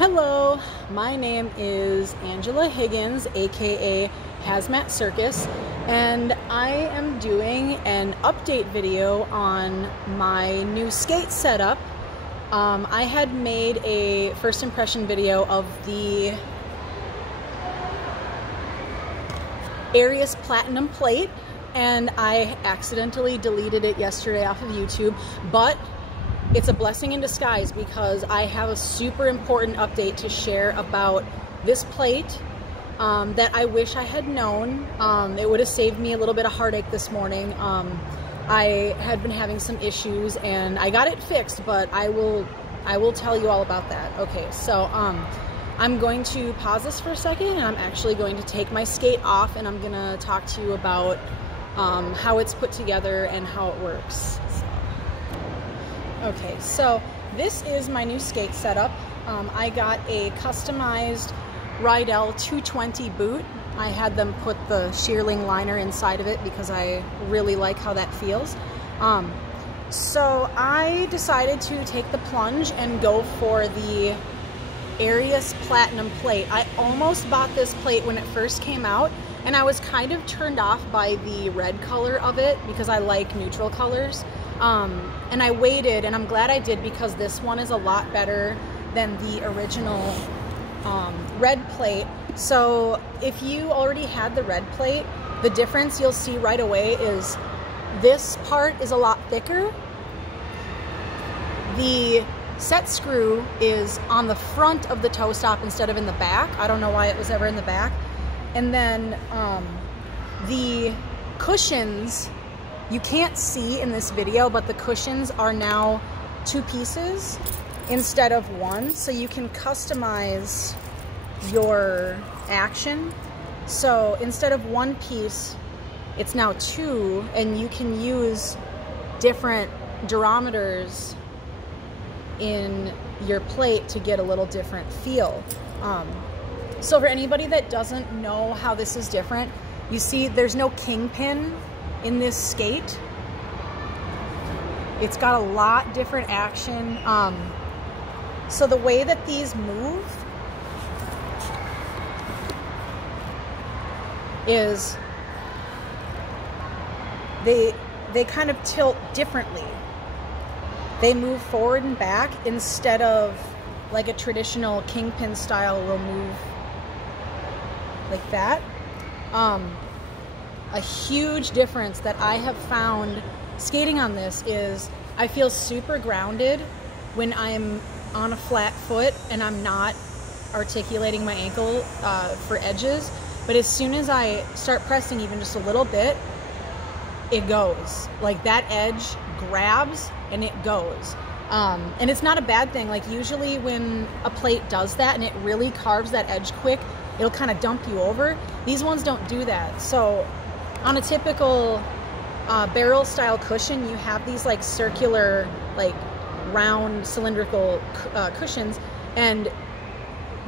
Hello, my name is Angela Higgins, aka Hazmat Circus, and I am doing an update video on my new skate setup. I had made a first impression video of the Arius Platinum plate, and I accidentally deleted it yesterday off of YouTube, but it's a blessing in disguise because I have a super important update to share about this plate that I wish I had known. It would have saved me a little bit of heartache this morning. I had been having some issues and I got it fixed, but I will tell you all about that. Okay, so I'm going to pause this for a second and I'm actually going to take my skate off and I'm gonna talk to you about how it's put together and how it works. Okay, so this is my new skate setup. I got a customized Riedell 220 boot. I had them put the shearling liner inside of it because I really like how that feels. So I decided to take the plunge and go for the Arius Platinum plate. I almost bought this plate when it first came out, and I was kind of turned off by the red color of it because I like neutral colors. And I waited, and I'm glad I did because this one is a lot better than the original red plate. So if you already had the red plate, the difference you'll see right away is this part is a lot thicker. The set screw is on the front of the toe stop instead of in the back. I don't know why it was ever in the back. And then the cushions, you can't see in this video, but the cushions are now 2 pieces instead of 1. So you can customize your action. So instead of 1 piece, it's now 2, and you can use different durometers in your plate to get a little different feel. So for anybody that doesn't know how this is different, you see there's no kingpin in this skate. It's got a lot different action. So the way that these move is they kind of tilt differently. They move forward and back instead of like a traditional kingpin style will move like that. A huge difference that I have found skating on this is I feel super grounded when I'm on a flat foot and I'm not articulating my ankle for edges. But as soon as I start pressing even just a little bit, it goes. Like that edge grabs and it goes. And it's not a bad thing. Like usually when a plate does that and it really carves that edge quick, it'll kind of dump you over. These ones don't do that. So on a typical barrel style cushion, you have these like circular, like round cylindrical cushions, and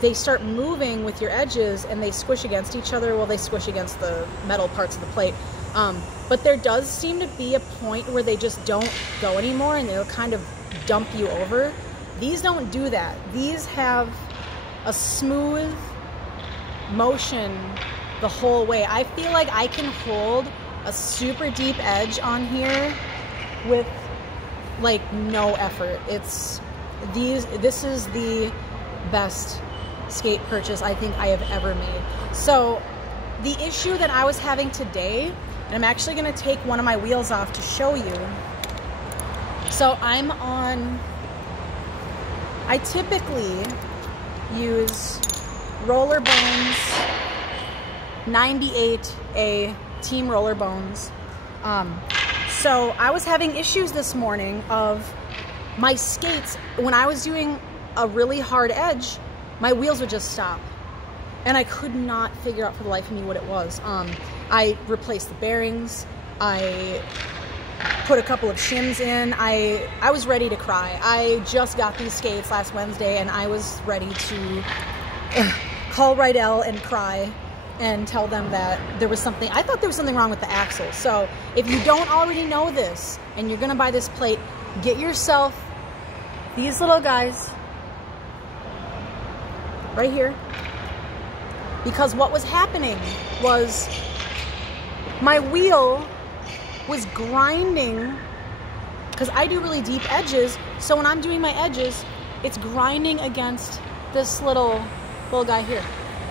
they start moving with your edges and they squish against each other. Well, they squish against the metal parts of the plate. But there does seem to be a point where they just don't go anymore and they'll kind of dump you over. These don't do that. These have a smooth motion the whole way. I feel like I can hold a super deep edge on here with like no effort. This is the best skate purchase I think I have ever made. So the issue that I was having today, and I'm actually going to take one of my wheels off to show you. So I typically use Roller Bones 98A Team Roller Bones. So I was having issues this morning of my skates. When I was doing a really hard edge, my wheels would just stop. And I could not figure out for the life of me what it was. I replaced the bearings. I put a couple of shims in. I was ready to cry. I just got these skates last Wednesday and I was ready to call Riedell and cry and tell them that there was something, I thought there was something wrong with the axle. So if you don't already know this and you're gonna buy this plate, get yourself these little guys. right here. Because what was happening was my wheel was grinding, because I do really deep edges, so when I'm doing my edges, it's grinding against this little guy here.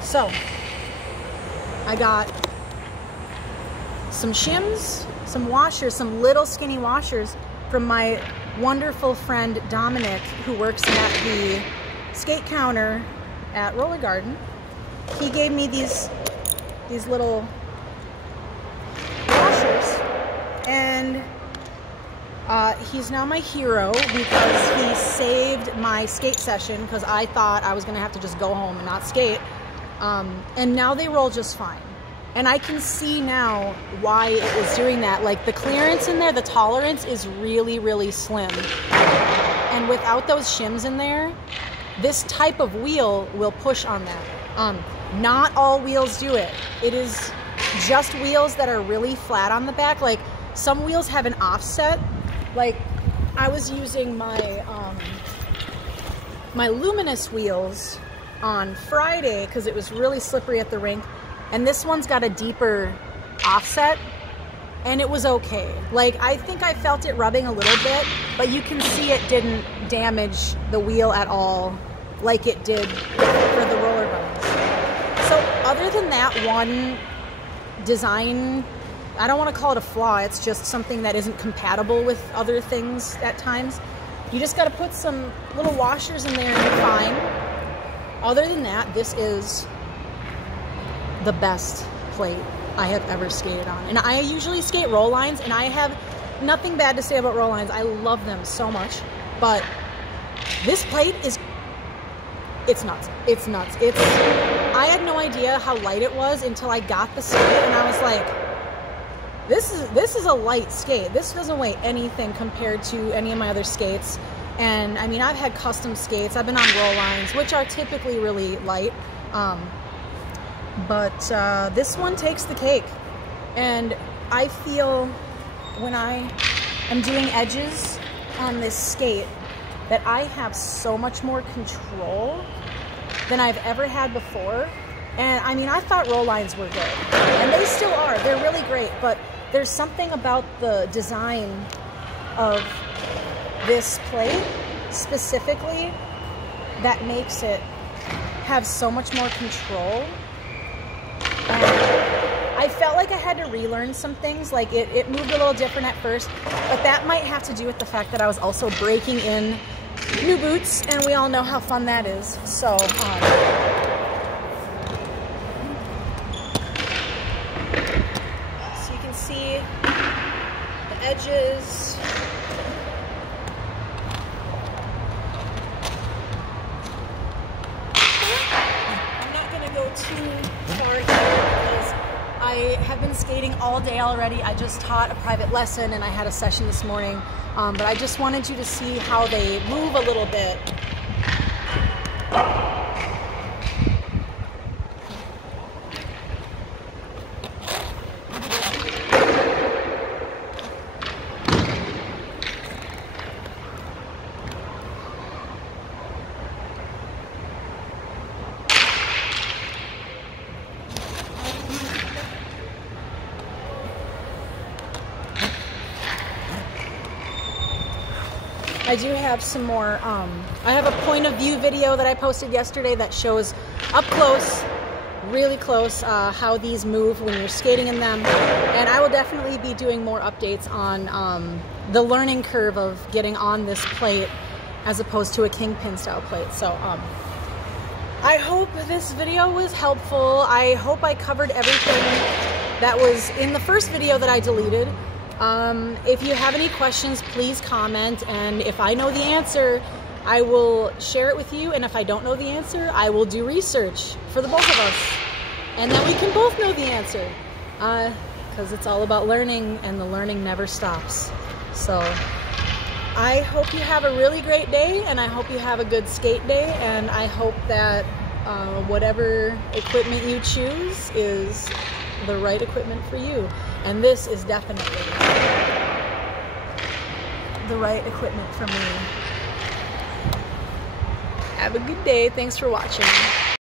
So I got some shims, some washers, some little skinny washers from my wonderful friend Dominic, who works at the skate counter at Roller Garden. He gave me these little washers, and he's now my hero because he saved my skate session, because I thought I was gonna have to just go home and not skate. And now they roll just fine. And I can see now why it was doing that. Like, the clearance in there, the tolerance is really, really slim. And without those shims in there, this type of wheel will push on that. Not all wheels do it. It is just wheels that are really flat on the back. Like, some wheels have an offset. Like, I was using my my luminous wheels on Friday because it was really slippery at the rink, and this one's got a deeper offset, and it was okay. Like, I think I felt it rubbing a little bit, but you can see it didn't damage the wheel at all like it did for the roller bones. So other than that one design, I don't want to call it a flaw, it's just something that isn't compatible with other things at times. You just got to put some little washers in there and you're fine. Other than that, this is the best plate I have ever skated on. And I usually skate roll lines, and I have nothing bad to say about roll lines. I love them so much. But this plate is, it's nuts. It's nuts. I had no idea how light it was until I got the skate, and I was like, this is a light skate. This doesn't weigh anything compared to any of my other skates. And I mean, I've had custom skates. I've been on roll lines, which are typically really light. But this one takes the cake. And I feel when I am doing edges on this skate that I have so much more control than I've ever had before. And I mean, I thought roll lines were good, and they still are. They're really great, but there's something about the design of this plate specifically that makes it have so much more control. And I felt like I had to relearn some things. Like, it moved a little different at first, but that might have to do with the fact that I was also breaking in new boots, and we all know how fun that is. So so you can see the edges. I'm not gonna go too far here because I have been skating all day already. I just taught a private lesson and I had a session this morning, but I just wanted you to see how they move a little bit. I do have some more, I have a point of view video that I posted yesterday that shows up close, really close, how these move when you're skating in them. And I will definitely be doing more updates on the learning curve of getting on this plate as opposed to a kingpin style plate. So I hope this video was helpful. I hope I covered everything that was in the first video that I deleted. If you have any questions, please comment, and if I know the answer, I will share it with you, and if I don't know the answer, I will do research for the both of us, and then we can both know the answer, because it's all about learning, and the learning never stops. So I hope you have a really great day, and I hope you have a good skate day, and I hope that whatever equipment you choose is the right equipment for you. And this is definitely the right equipment for me. Have a good day. Thanks for watching.